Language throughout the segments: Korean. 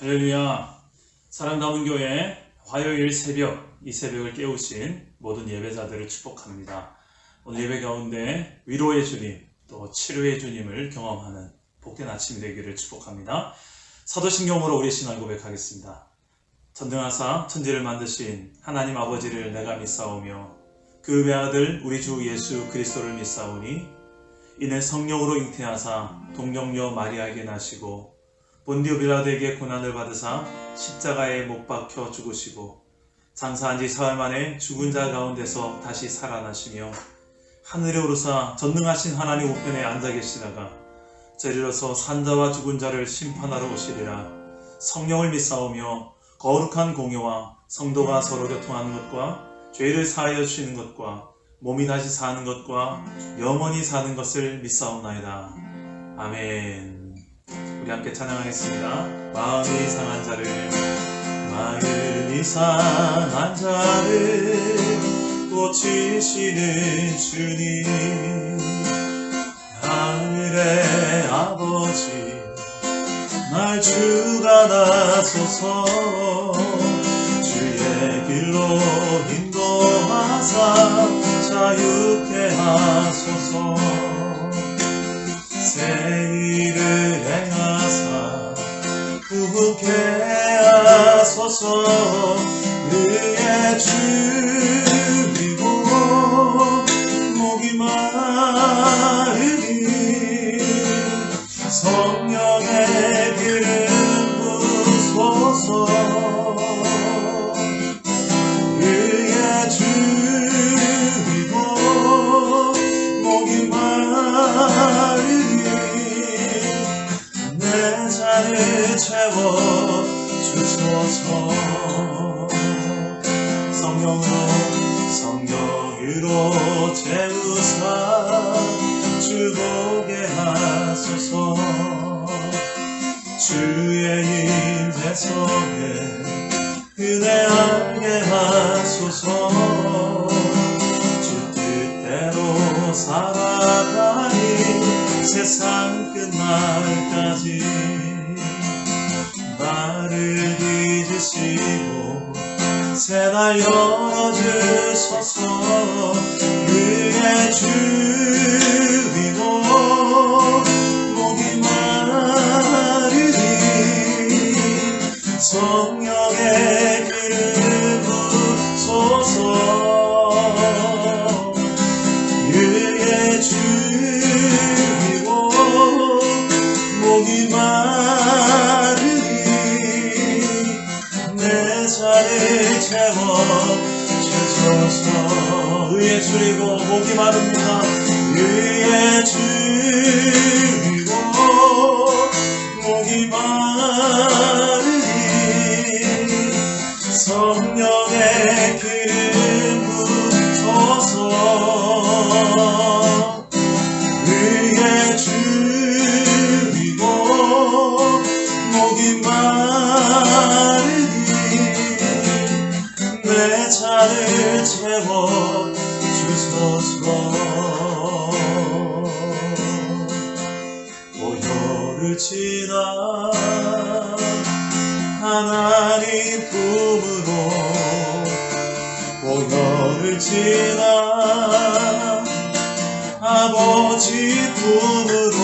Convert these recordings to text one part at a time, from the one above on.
할렐루야. 사랑남은 교회 화요일 새벽, 이 새벽을 깨우신 모든 예배자들을 축복합니다. 오늘 예배 가운데 위로의 주님, 또 치료의 주님을 경험하는 복된 아침이 되기를 축복합니다. 사도신경으로 우리 신앙 고백하겠습니다. 전능하사 천지를 만드신 하나님 아버지를 내가 믿사오며 그 외아들 우리 주 예수 그리스도를 믿사오니 이는 성령으로 잉태하사 동정녀 마리아에게 나시고 본디오 빌라도에게 고난을 받으사 십자가에 못 박혀 죽으시고 장사한 지 사흘 만에 죽은 자 가운데서 다시 살아나시며 하늘에 오르사 전능하신 하나님 우편에 앉아 계시다가 저리로서 산자와 죽은 자를 심판하러 오시리라. 성령을 믿사오며 거룩한 공예와 성도가 서로 교통하는 것과 죄를 사하여 주시는 것과 몸이 다시 사는 것과 영원히 사는 것을 믿사오나이다. 아멘. 우리 함께 찬양하겠습니다. 마음이 상한 자를 고치시는 주님, 하늘의 아버지 날 주관하소서. 주의 길로 인도하사 자유케 하소서. 새 일을 행하사 구하게 하소서. 그의 주이고 목이 마르니 성령의 기름 부소서. 그의 주이고 목이 마르니 내 잔을 채워 주소서. 성령으로 채우사 주보게 하소서. 주의 힘 배속에 은혜 알게 하소서. 주 뜻대로 살아가니 세상 끝날까지 나를 빚으시고 새날 열어주소서. 그의 주이고 목이 마르니 성령의 기름 부소서. 그의 주이고 목이 마르니 내 잔을 채워 주소서. 의의 주이고 목이 마릅니다. 의의 주이고 목이 마르니 성령의 기름 부소서. 의의 주이고 목이 마르니 내 잔을 채워 주소서. 오열을 지나 하나님 품으로, 오열을 지나 아버지 품으로,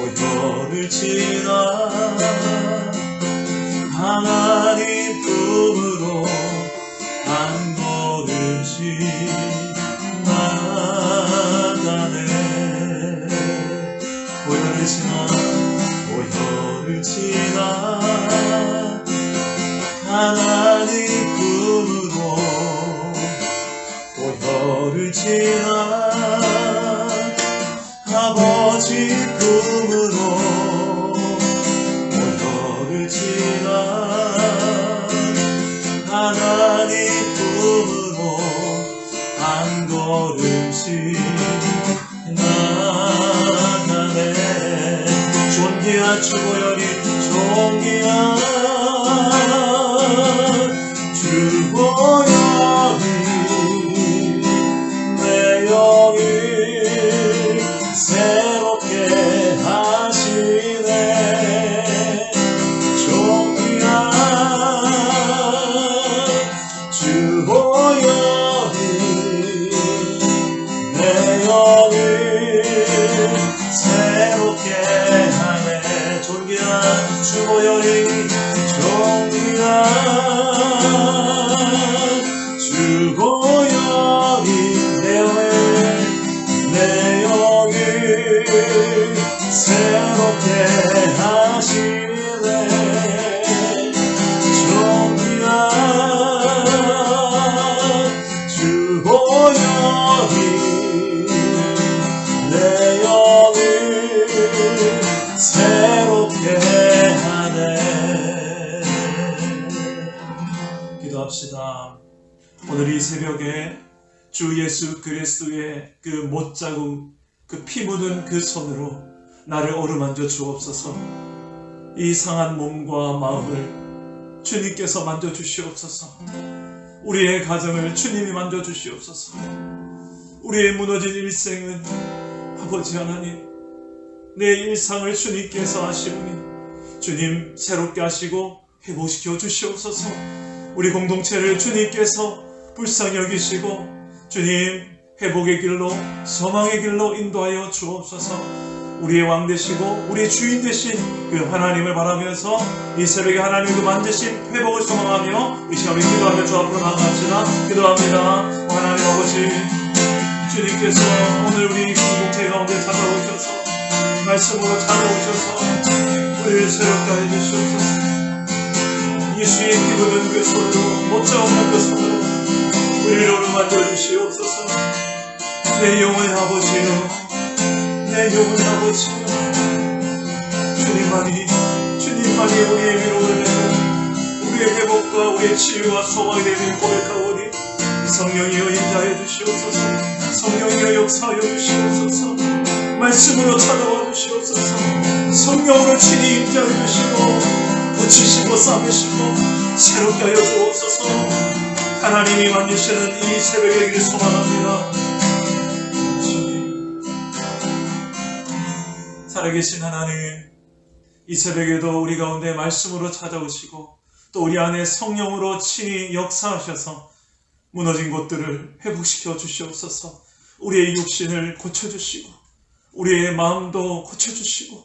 오열을 지나 하나님 품으로 한 걸음씩 나가네. 오열을 지나 하나님 품으로, 오열을 지나 아버지 품으로, 오열을 지나 하나님 품으로 한 걸음씩 나가네. 존귀한 주보혈이, 존귀한 주보혈이 내 영을 새롭게 하시네. 주보혈이 정리한 주보혈이 내 영을 새롭게 하시네. 정리한 주보혈이 내 영을 새롭게 하네. 기도합시다. 오늘 이 새벽에 주 예수 그리스도의 그 못자국, 그 피 묻은 그 손으로 나를 어루만져 주옵소서. 이 상한 몸과 마음을 주님께서 만져 주시옵소서. 우리의 가정을 주님이 만져 주시옵소서. 우리의 무너진 일생은 아버지 하나님, 내 일상을 주님께서 하시오니 주님 새롭게 하시고 회복시켜 주시옵소서. 우리 공동체를 주님께서 불쌍히 여기시고 주님 회복의 길로, 소망의 길로 인도하여 주옵소서. 우리의 왕 되시고 우리의 주인 되신 그 하나님을 바라면서 이 새벽에 하나님의 그 만드신 회복을 소망하며 이 시간에 기도하며 주 앞으로 나아갑시다. 기도합니다. 하나님 아버지, 주님께서 오늘 우리 공동체 가운데 찾아오셔서 말씀으로 찾아오셔서 우리를 새롭게 해주시옵소서. 예수의 피 묻은 그 손으로, 못자 없는 그 손으로 우리를 어루만져 주시옵소서. 내 영혼의 아버지여, 내 영혼의 아버지여, 주님만이 우리의 위로를 되고 우리의 회복과 우리의 치유와 소망이 되는 고백하오니 성령이여 인자해 주시옵소서. 성령이여 역사하여 주시옵소서. 말씀으로 찾아와 주시옵소서. 성령으로 친히 인자해 주시고 고치시고 싸매시고 새롭게 하여 주옵소서. 하나님이 만드시는 이 새벽의 길 소망합니다. 살아계신 하나님, 이 새벽에도 우리 가운데 말씀으로 찾아오시고 또 우리 안에 성령으로 친히 역사하셔서 무너진 곳들을 회복시켜 주시옵소서. 우리의 육신을 고쳐주시고 우리의 마음도 고쳐주시고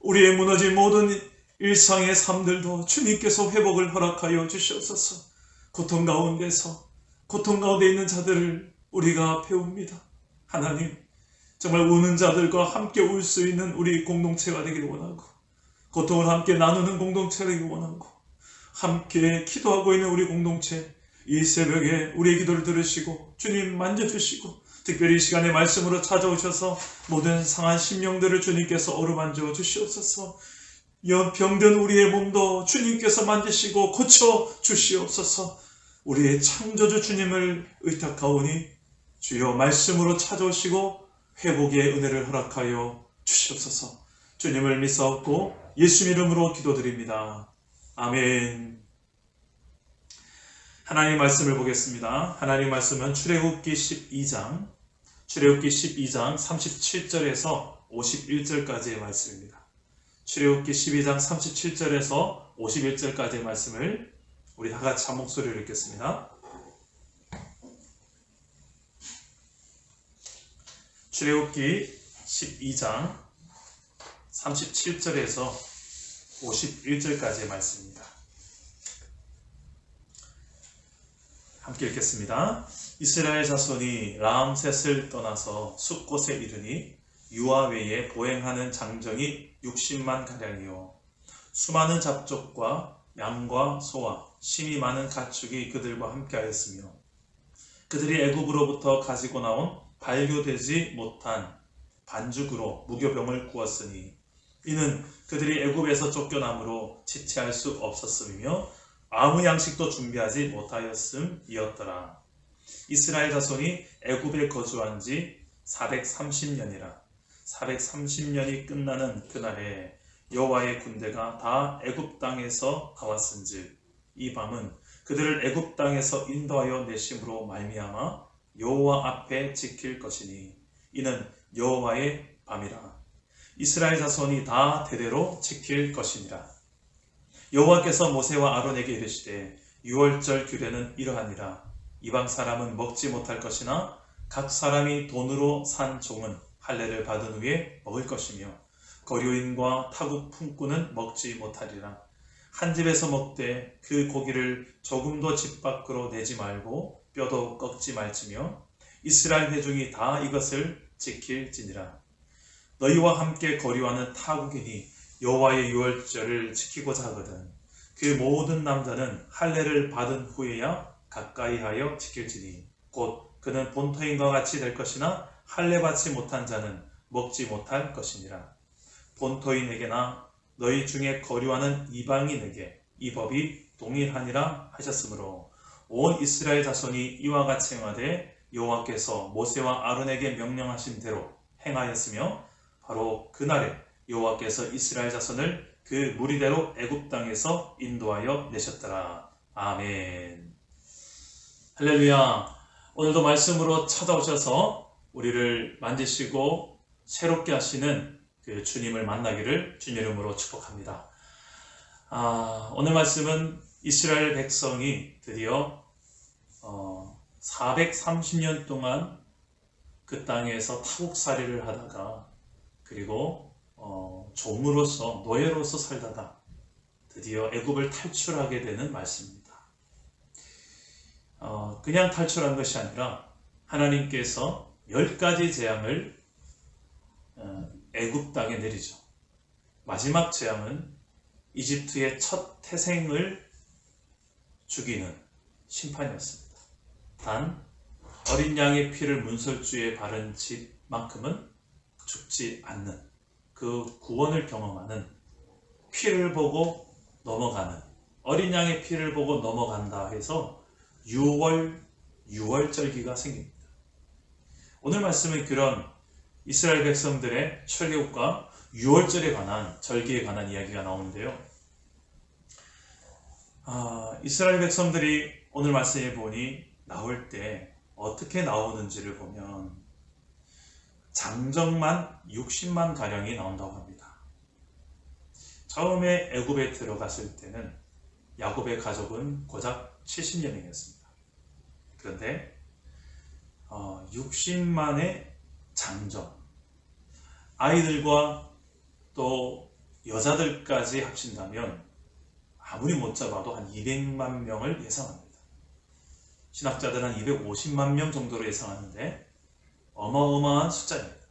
우리의 무너진 모든 일상의 삶들도 주님께서 회복을 허락하여 주시옵소서. 고통 가운데 있는 자들을 우리가 배웁니다. 하나님, 정말 우는 자들과 함께 울 수 있는 우리 공동체가 되기를 원하고 고통을 함께 나누는 공동체가 되기를 원하고 함께 기도하고 있는 우리 공동체, 이 새벽에 우리의 기도를 들으시고 주님 만져주시고 특별히 이 시간에 말씀으로 찾아오셔서 모든 상한 심령들을 주님께서 어루만져 주시옵소서. 병든 우리의 몸도 주님께서 만지시고 고쳐 주시옵소서. 우리의 창조주 주님을 의탁하오니 주여 말씀으로 찾아오시고 회복의 은혜를 허락하여 주시옵소서. 주님을 믿사옵고 예수 이름으로 기도드립니다. 아멘. 하나님 말씀을 보겠습니다. 하나님 말씀은 출애굽기 12장 37절에서 51절까지의 말씀입니다. 출애굽기 12장 37절에서 51절까지의 말씀을 우리 다 같이 한 목소리로 읽겠습니다. 출애굽기 12장 37절에서 51절까지의 말씀입니다. 함께 읽겠습니다. 이스라엘 자손이 라암셋을 떠나서 숲곳에 이르니 유아 외에 보행하는 장정이 60만 가량이요 수많은 잡족과 양과 소와 심이 많은 가축이 그들과 함께하였으며 그들이 애굽으로부터 가지고 나온 발교되지 못한 반죽으로 무교병을 구웠으니 이는 그들이 애굽에서 쫓겨남으로 지체할 수 없었음이며 아무 양식도 준비하지 못하였음이었더라. 이스라엘 자손이 애굽에 거주한 지 430년이라 430년이 끝나는 그날에 여호와의 군대가 다 애굽 땅에서 나왔은즉 이 밤은 그들을 애굽 땅에서 인도하여 내심으로 말미암아 여호와 앞에 지킬 것이니 이는 여호와의 밤이라. 이스라엘 자손이 다 대대로 지킬 것이니라. 여호와께서 모세와 아론에게 이르시되 유월절 규례는 이러하니라. 이방 사람은 먹지 못할 것이나 각 사람이 돈으로 산 종은 할례를 받은 후에 먹을 것이며 거류인과 타국 품꾼은 먹지 못하리라. 한 집에서 먹되 그 고기를 조금도 집 밖으로 내지 말고 뼈도 꺾지 말지며 이스라엘 회중이 다 이것을 지킬지니라. 너희와 함께 거류하는 타국인이 여호와의 유월절을 지키고자 하거든 그 모든 남자는 할례를 받은 후에야 가까이 하여 지킬지니 곧 그는 본토인과 같이 될 것이나 할례 받지 못한 자는 먹지 못할 것이니라. 본토인에게나 너희 중에 거류하는 이방인에게 이 법이 동일하니라 하셨으므로 온 이스라엘 자손이 이와 같이 행하되 여호와께서 모세와 아론에게 명령하신 대로 행하였으며 바로 그날에 여호와께서 이스라엘 자손을 그 무리대로 애굽 땅에서 인도하여 내셨더라. 아멘. 할렐루야. 오늘도 말씀으로 찾아오셔서 우리를 만지시고 새롭게 하시는 그 주님을 만나기를 주님 이름으로 축복합니다. 오늘 말씀은 이스라엘 백성이 드디어 430년 동안 그 땅에서 타국살이를 하다가 그리고 종으로서 노예로서 살다가 드디어 애굽을 탈출하게 되는 말씀입니다. 그냥 탈출한 것이 아니라 하나님께서 10가지 재앙을 애굽 땅에 내리죠. 마지막 재앙은 이집트의 첫 태생을 죽이는 심판이었습니다. 단 어린 양의 피를 문설주에 바른 집만큼은 죽지 않는 그 구원을 경험하는 피를 보고 넘어가는 어린 양의 피를 보고 넘어간다 해서 유월절기가 생깁니다. 오늘 말씀은 그런 이스라엘 백성들의 출애굽과 유월절에 관한 절기에 관한 이야기가 나오는데요. 이스라엘 백성들이 오늘 말씀에 보니 나올 때 어떻게 나오는지를 보면 장정만 60만 가량이 나온다고 합니다. 처음에 애굽에 들어갔을 때는 야곱의 가족은 고작 70명이었습니다. 그런데 60만의 장정, 아이들과 또 여자들까지 합친다면 아무리 못 잡아도 한 200만 명을 예상합니다. 신학자들은 한 250만 명 정도로 예상하는데 어마어마한 숫자입니다.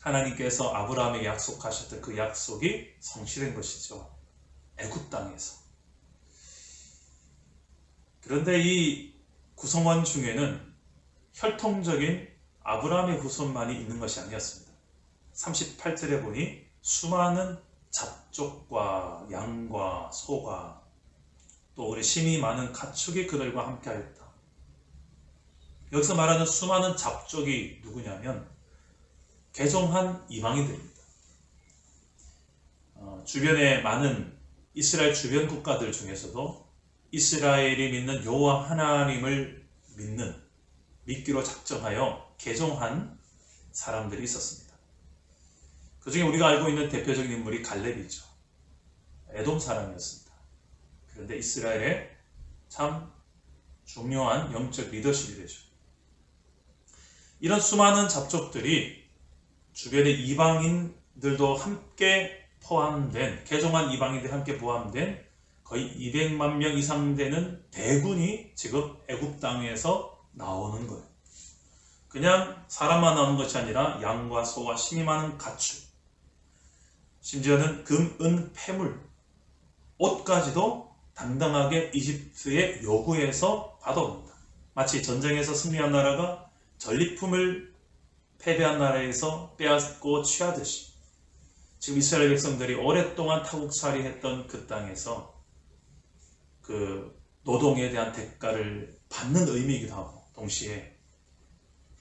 하나님께서 아브라함에게 약속하셨던 그 약속이 성취된 것이죠. 애굽 땅에서. 그런데 이 구성원 중에는 혈통적인 아브라함의 후손만이 있는 것이 아니었습니다. 38절에 보니 수많은 잡족과 양과 소가 또 우리 심이 많은 가축이 그들과 함께하였다. 여기서 말하는 수많은 잡족이 누구냐면 개종한 이방인들입니다. 주변에 많은 이스라엘 주변 국가들 중에서도 이스라엘이 믿는 여호와 하나님을 믿기로 작정하여 개종한 사람들이 있었습니다. 그 중에 우리가 알고 있는 대표적인 인물이 갈렙이죠. 에돔 사람이었습니다. 그런데 이스라엘의 참 중요한 영적 리더십이 되죠. 이런 수많은 잡족들이 주변의 이방인들도 함께 포함된, 개종한 이방인들이 함께 포함된 거의 200만 명 이상 되는 대군이 지금 애굽 땅에서 나오는 거예요. 그냥 사람만 나오는 것이 아니라 양과 소와 심이 많은 가축, 심지어는 금, 은, 폐물, 옷까지도 당당하게 이집트의 요구에서 받아옵니다. 마치 전쟁에서 승리한 나라가 전리품을 패배한 나라에서 빼앗고 취하듯이 지금 이스라엘 백성들이 오랫동안 타국살이 했던 그 땅에서 그 노동에 대한 대가를 받는 의미이기도 하고 동시에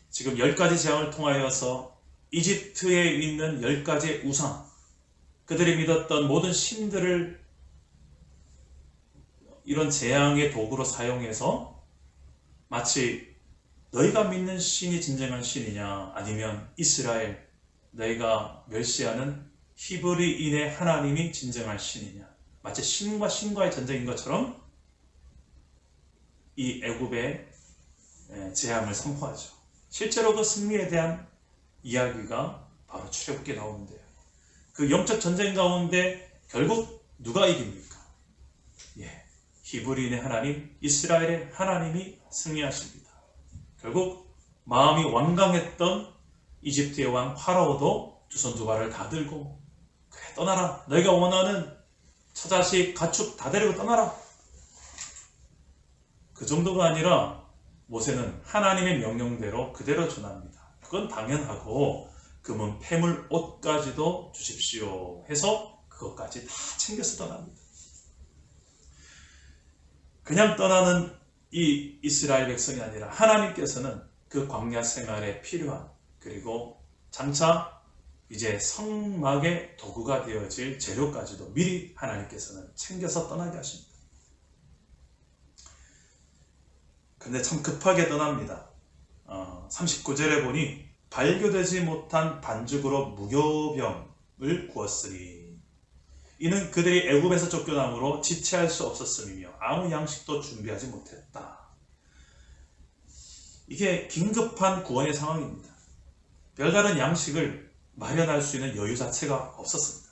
지금 10가지 재앙을 통하여서 이집트에 있는 10가지의 우상, 그들이 믿었던 모든 신들을 이런 재앙의 도구로 사용해서 마치 너희가 믿는 신이 진정한 신이냐 아니면 이스라엘 너희가 멸시하는 히브리인의 하나님이 진정한 신이냐, 마치 신과 신과의 전쟁인 것처럼 이 애굽의 재앙을 선포하죠. 실제로 그 승리에 대한 이야기가 바로 출애굽기에 나오는데요. 그 영적 전쟁 가운데 결국 누가 이깁니까? 예, 히브리인의 하나님, 이스라엘의 하나님이 승리하십니다. 결국 마음이 완강했던 이집트의 왕 파라오도 두 손 두 발을 다 들고 그래 떠나라. 너희가 원하는 처자식 가축 다 데리고 떠나라. 그 정도가 아니라 모세는 하나님의 명령대로 그대로 전합니다. 그건 당연하고 금은 폐물 옷까지도 주십시오 해서 그것까지 다 챙겨서 떠납니다. 그냥 떠나는 이 이스라엘 백성이 아니라 하나님께서는 그 광야 생활에 필요한 그리고 장차 이제 성막의 도구가 되어질 재료까지도 미리 하나님께서는 챙겨서 떠나게 하십니다. 근데 참 급하게 떠납니다. 39절에 보니 발교되지 못한 반죽으로 무교병을 구웠으니 이는 그들이 애굽에서 쫓겨남으로 지체할 수 없었음이며 아무 양식도 준비하지 못했다. 이게 긴급한 구원의 상황입니다. 별다른 양식을 마련할 수 있는 여유 자체가 없었습니다.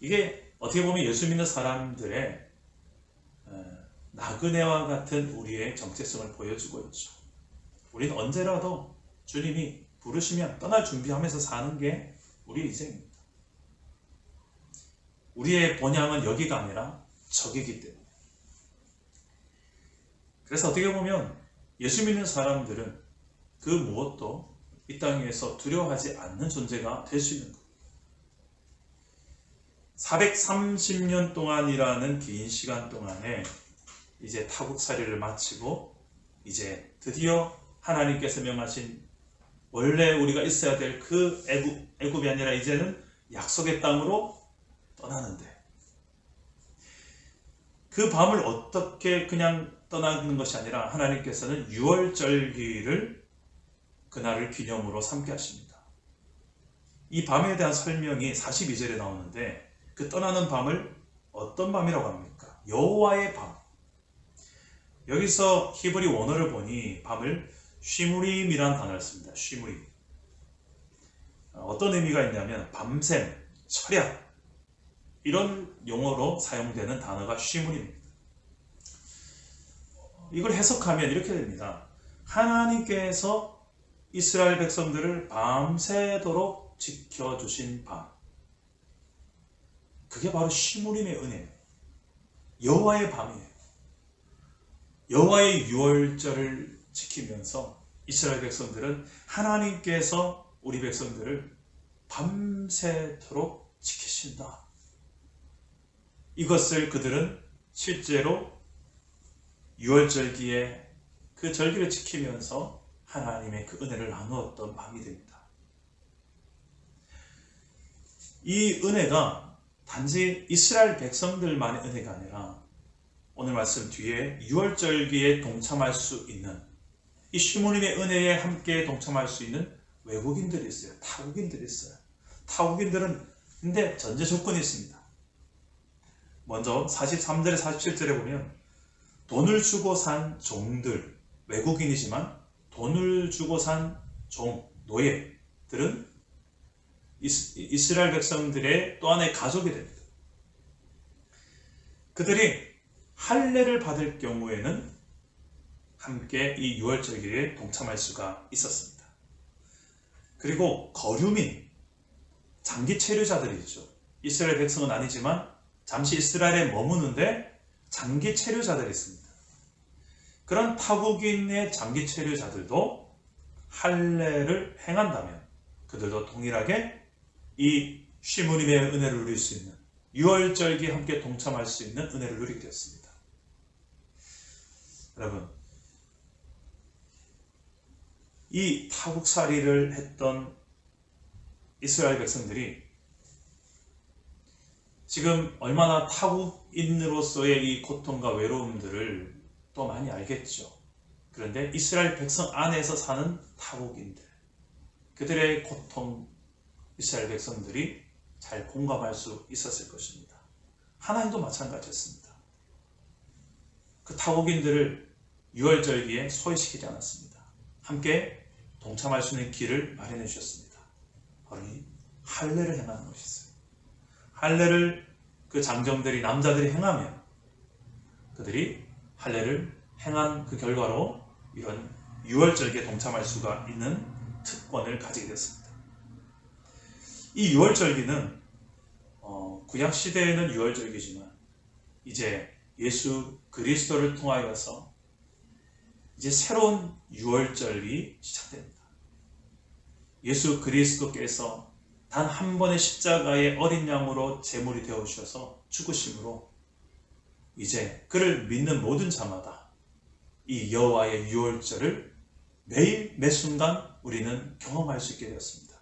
이게 어떻게 보면 예수 믿는 사람들의 나그네와 같은 우리의 정체성을 보여주고 있죠. 우리는 언제라도 주님이 부르시면 떠날 준비하면서 사는 게 우리의 인생입니다. 우리의 본향은 여기가 아니라 저기이기 때문에. 그래서 어떻게 보면 예수 믿는 사람들은 그 무엇도 이 땅 위에서 두려워하지 않는 존재가 될 수 있는 겁니다. 430년 동안이라는 긴 시간 동안에 이제 타국살이를 마치고 이제 드디어 하나님께서 명하신 원래 우리가 있어야 될 그 애굽이 아니라 이제는 약속의 땅으로 떠나는데 그 밤을 어떻게 그냥 떠나는 것이 아니라 하나님께서는 유월절기를 그날을 기념으로 삼게 하십니다. 이 밤에 대한 설명이 42절에 나오는데 그 떠나는 밤을 어떤 밤이라고 합니까? 여호와의 밤. 여기서 히브리 원어를 보니 밤을 쉬무림이라는 단어를 씁니다. 쉬무림. 어떤 의미가 있냐면 밤샘, 철야 이런 용어로 사용되는 단어가 쉬무림입니다. 이걸 해석하면 이렇게 됩니다. 하나님께서 이스라엘 백성들을 밤새도록 지켜주신 밤. 그게 바로 쉬무림의 은혜예요. 여호와의 밤이에요. 여호와의 유월절을 지키면서 이스라엘 백성들은 하나님께서 우리 백성들을 밤새도록 지키신다. 이것을 그들은 실제로 유월절기에 그 절기를 지키면서 하나님의 그 은혜를 나누었던 밤이 됩니다. 이 은혜가 단지 이스라엘 백성들만의 은혜가 아니라 오늘 말씀 뒤에 유월절기에 동참할 수 있는 이 쉬무림의 은혜에 함께 동참할 수 있는 외국인들이 있어요. 타국인들이 있어요. 타국인들은 근데 전제 조건이 있습니다. 먼저 43절에 47절에 보면 돈을 주고 산 종들, 외국인이지만 돈을 주고 산 종, 노예들은 이스라엘 백성들의 또 하나의 가족이 됩니다. 그들이 할례를 받을 경우에는 함께 이 유월절기에 동참할 수가 있었습니다. 그리고 거류민, 장기 체류자들이 있죠. 이스라엘 백성은 아니지만 잠시 이스라엘에 머무는데 장기 체류자들이 있습니다. 그런 타국인의 장기 체류자들도 할례를 행한다면 그들도 동일하게 이 쉬무림의 은혜를 누릴 수 있는 유월절기에 함께 동참할 수 있는 은혜를 누리게 되었습니다. 여러분, 이 타국살이를 했던 이스라엘 백성들이 지금 얼마나 타국인으로서의 이 고통과 외로움들을 또 많이 알겠죠. 그런데 이스라엘 백성 안에서 사는 타국인들, 그들의 고통, 이스라엘 백성들이 잘 공감할 수 있었을 것입니다. 하나님도 마찬가지였습니다. 그 타국인들을 유월절기에 소외시키지 않았습니다. 함께 동참할 수 있는 길을 마련해 주셨습니다. 바로 이 할례를 행하는 것이 있어요. 할례를 그 장정들이 남자들이 행하면 그들이 할례를 행한 그 결과로 이런 유월절기에 동참할 수가 있는 특권을 가지게 됐습니다. 이 유월절기는 구약 시대에는 유월절기지만 이제 예수 그리스도를 통하여서 이제 새로운 유월절이 시작됩니다. 예수 그리스도께서 단 한 번의 십자가의 어린 양으로 제물이 되어 주셔서 죽으심으로 이제 그를 믿는 모든 자마다 이 여호와의 유월절을 매일 매 순간 우리는 경험할 수 있게 되었습니다.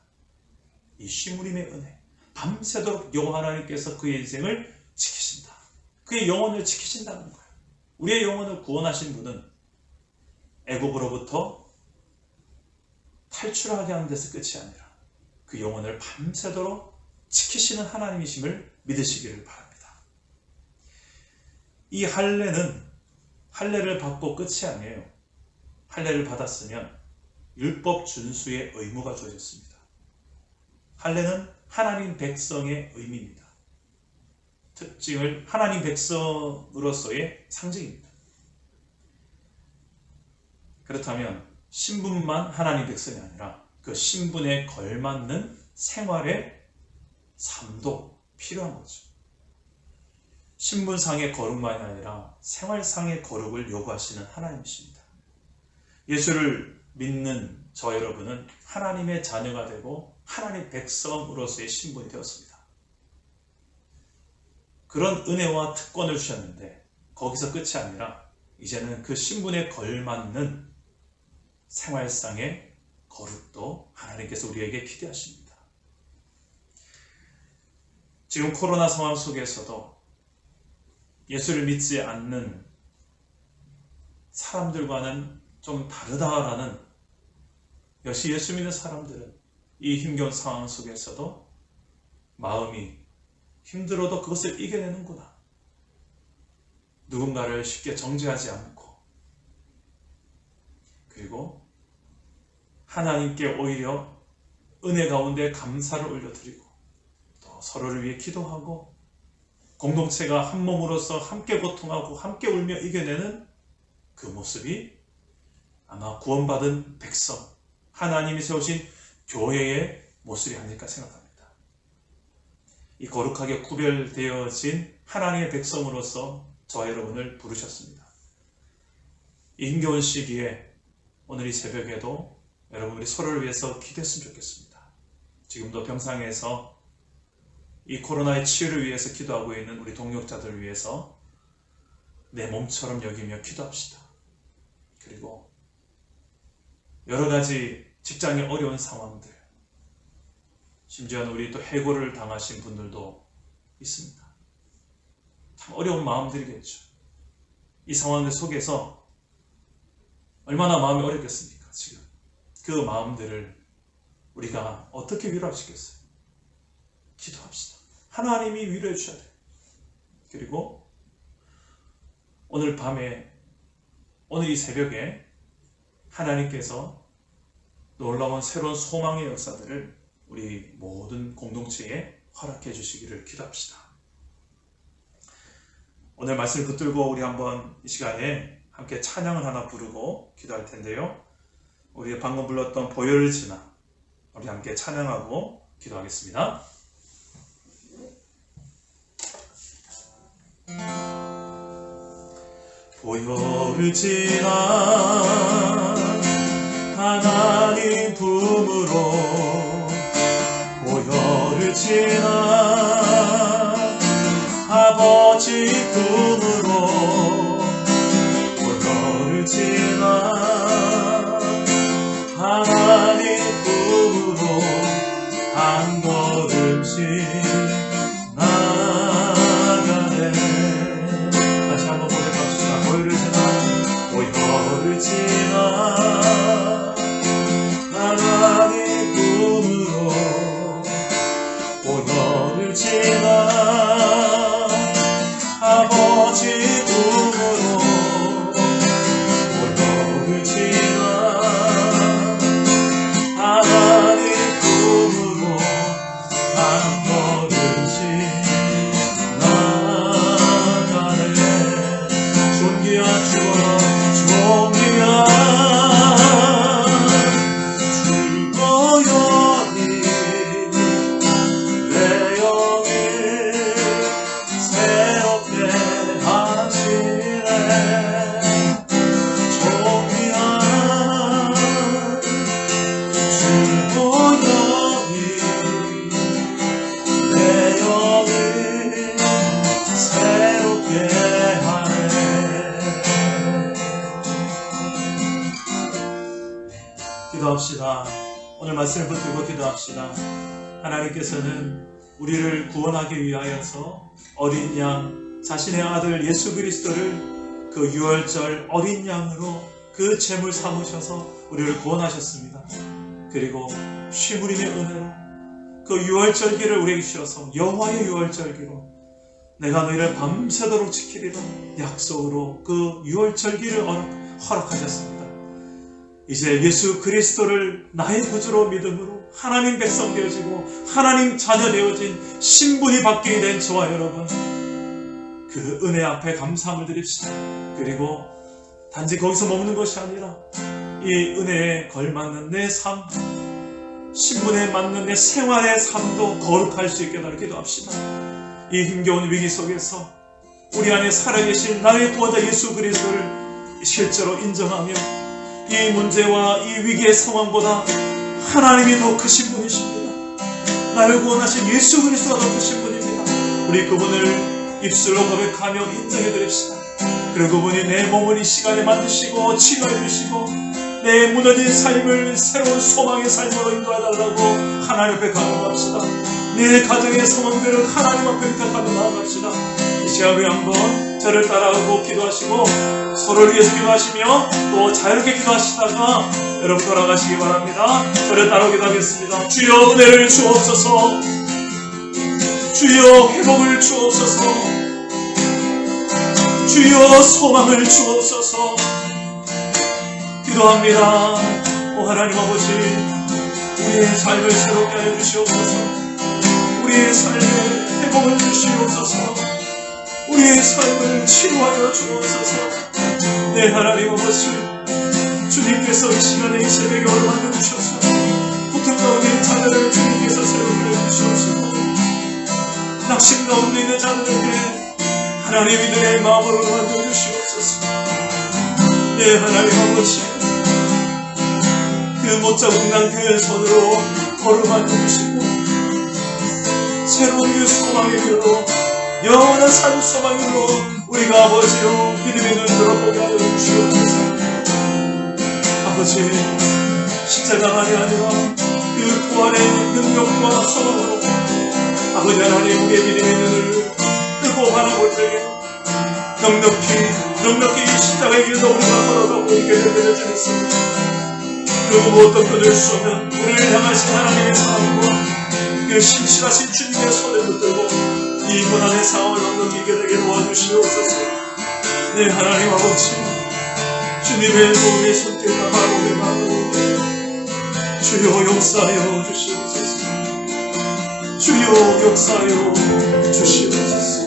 이 쉬무림의 은혜, 밤새도록 여호와 하나님께서 그의 인생을 지키신다. 그의 영혼을 지키신다는 거예요. 우리의 영혼을 구원하신 분은 애굽으로부터 탈출하게 하는 데서 끝이 아니라 그 영혼을 밤새도록 지키시는 하나님이심을 믿으시기를 바랍니다. 이 할례를 받고 끝이 아니에요. 할례를 받았으면 율법 준수의 의무가 주어졌습니다. 할례는 하나님 백성의 의미입니다. 특징을 하나님 백성으로서의 상징입니다. 그렇다면 신분만 하나님 백성이 아니라 그 신분에 걸맞는 생활의 삶도 필요한 거죠. 신분상의 거룩만이 아니라 생활상의 거룩을 요구하시는 하나님이십니다. 예수를 믿는 저 여러분은 하나님의 자녀가 되고 하나님 백성으로서의 신분이 되었습니다. 그런 은혜와 특권을 주셨는데 거기서 끝이 아니라 이제는 그 신분에 걸맞는 생활상의 거룩도 하나님께서 우리에게 기대하십니다. 지금 코로나 상황 속에서도 예수를 믿지 않는 사람들과는 좀 다르다라는, 역시 예수 믿는 사람들은 이 힘겨운 상황 속에서도 마음이 힘들어도 그것을 이겨내는구나. 누군가를 쉽게 정죄하지 않고, 그리고 하나님께 오히려 은혜 가운데 감사를 올려드리고 또 서로를 위해 기도하고 공동체가 한 몸으로서 함께 고통하고 함께 울며 이겨내는 그 모습이 아마 구원받은 백성, 하나님이 세우신 교회의 모습이 아닐까 생각합니다. 이 거룩하게 구별되어진 하나님의 백성으로서 저와 여러분을 부르셨습니다. 이 힘겨운 시기에 오늘 이 새벽에도 여러분 우리 서로를 위해서 기도했으면 좋겠습니다. 지금도 병상에서 이 코로나의 치유를 위해서 기도하고 있는 우리 동역자들을 위해서 내 몸처럼 여기며 기도합시다. 그리고 여러 가지 직장의 어려운 상황들, 심지어는 우리 또 해고를 당하신 분들도 있습니다. 참 어려운 마음들이겠죠. 이 상황 속에서 얼마나 마음이 어렵겠습니까? 지금 그 마음들을 우리가 어떻게 위로할 수 있겠어요? 기도합시다. 하나님이 위로해 주셔야 돼요. 그리고 오늘 밤에, 오늘 이 새벽에 하나님께서 놀라운 새로운 소망의 역사들을 우리 모든 공동체에 허락해 주시기를 기도합시다. 오늘 말씀을 붙들고 우리 한번 이 시간에 함께 찬양을 하나 부르고 기도할 텐데요. 우리 방금 불렀던 보혈을 지나 우리 함께 찬양하고 기도하겠습니다. 보혈을 지나 하나님 품으로, 보혈을 지나 아버지 품으로, 보혈을 지나 하나님 품으로 한 걸음씩 나가네. 다시 한번 고백합시다. 보혈을 지나, 보혈을 지나 하나님 품으로, 보혈을 지나 아버지 오늘 말씀을 붙들고 기도합시다. 하나님께서는 우리를 구원하기 위하여서 어린 양, 자신의 아들 예수 그리스도를 그 유월절 어린 양으로 그 제물 삼으셔서 우리를 구원하셨습니다. 그리고 쉬무림의 은혜로 그 유월절기를 우리에게 주셔서 여호와의 유월절기로 내가 너희를 밤새도록 지키리라 약속으로 그 유월절기를 허락하셨습니다. 이제 예수 그리스도를 나의 구주로 믿음으로 하나님 백성 되어지고 하나님 자녀 되어진 신분이 바뀌게 된 저와 여러분, 그 은혜 앞에 감사함을 드립시다. 그리고 단지 거기서 머무는 것이 아니라 이 은혜에 걸맞는 내 삶, 신분에 맞는 내 생활의 삶도 거룩할 수 있게 달라 기도합시다. 이 힘겨운 위기 속에서 우리 안에 살아계신 나의 구원자 예수 그리스도를 실제로 인정하며 이 문제와 이 위기의 상황보다 하나님이 더 크신 분이십니다. 나를 구원하신 예수 그리스도가 더 크신 분입니다. 우리 그분을 입술로 고백하며 인정해 드립시다. 그리고 그분이 내 몸을 이 시간에 만드시고 치료해 주시고 내 무너진 삶을 새로운 소망의 삶으로 인도해 달라고 하나님 앞에 간구합시다. 내 가정의 상황들을 하나님 앞에 부탁하며 나아갑시다. 이 시간 우리 한번 저를 따라하고 기도하시고 서로를 위해서 기도하시며 또 자유롭게 기도하시다가 여러분 돌아가시기 바랍니다. 저를 따라 기도하겠습니다. 주여 은혜를 주옵소서. 주여 회복을 주옵소서. 주여 소망을 주옵소서. 기도합니다. 오 하나님 아버지, 우리의 삶을 새롭게 하여 주시옵소서. 우리의 삶에 회복을 주시옵소서. 우리의 삶을 치료하여 주옵소서. 네 하나님 아버지, 주님께서 이 시간에 이 새벽에 얼마나 주셔서 고통 가운데 있는 자녀를 주님께서 새롭게 주시옵소서. 낙심 가운데 있는 자녀에게 하나님 이들의 마음으로 만져주시옵소서. 네 하나님 아버지, 그 못 잡은 그 손으로 걸어 만져주시고 새로운 그 소망의 길로 영원한 삶 소망의 길로 우리가 아버지로 믿음의 눈으로 보게 하여 주시옵소서. 아버지, 십자가만이 아니라 그 부활의 능력과 소망으로 아버지 하나님 우리의 믿음의 눈을 뜨고 바라볼 때에 넉넉히 이 십자가의 길로 우리가 걸어가고 있게 되는 줄 믿습니다. 그 무엇도 끊을 수 없는 우리를 향하신 하나님의 사랑과 그 신실하신 주님의 손을 붙들고 이 고난의 상황을 넘기게 되게 도와주시옵소서. 네 하나님 아버지, 주님의 도움의 손길과 바라보게 하옵나이다. 주여 역사하여 주시옵소서. 주여 역사하여 주시옵소서.